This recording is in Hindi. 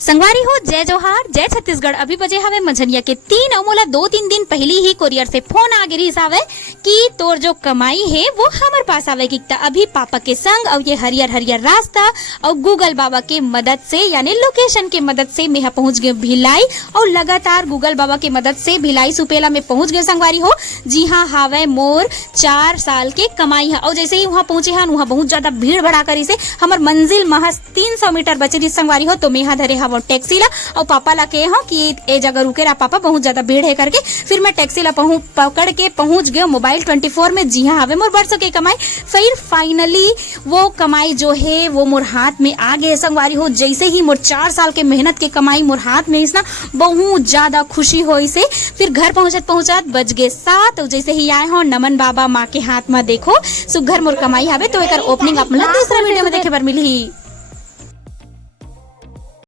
संगवारी हो जय जोहार जय छत्तीसगढ़। अभी बजे हवे मंझनिया के 3 और मोला 2-3 दिन पहले ही कोरियर से फोन आ गिरी सावे कि तोर जो कमाई है वो हमार पास आवे की। अभी पापा के संग और ये हरियर हरियर रास्ता और गूगल बाबा के मदद से यानी लोकेशन के मदद से मैं पहुंच गए भिलाई और लगातार गूगल बाबा के मदद से भिलाई सुपेला में पहुंच गए संगवारी हो। जी हाँ, हावे मोर 4 साल के कमाई है। और जैसे ही वहाँ पहुंचे हैं वहाँ बहुत ज्यादा भीड़ भड़ा करी से हमार मंजिल महज 300 मीटर बचे थी संगवारी हो। तो मैं धरे हाँ वो टैक्सी ला और पापा ला के हो कि ए जगह रुके रहा पापा, बहुत ज्यादा भीड़ है करके। फिर मैं टैक्सी ला पकड़ के पहुंच गए मोबाइल 24 में। जी हाँ, हवे मोर बरसों के कमाई। फिर फाइनली वो कमाई जो है वो मोर हाथ में आ गए संगवारी हो। जैसे ही मोर 4 साल के मेहनत के कमाई मोर हाथ में इसना बहुत ज्यादा खुशी हो इसे। फिर घर पहुंचत बज गए 7। जैसे ही आए हो नमन बाबा माँ के हाथ में देखो सुघर मोर कमाई हवे। तो एक ओपनिंग अपना दूसरा वीडियो में देखे बर मिली।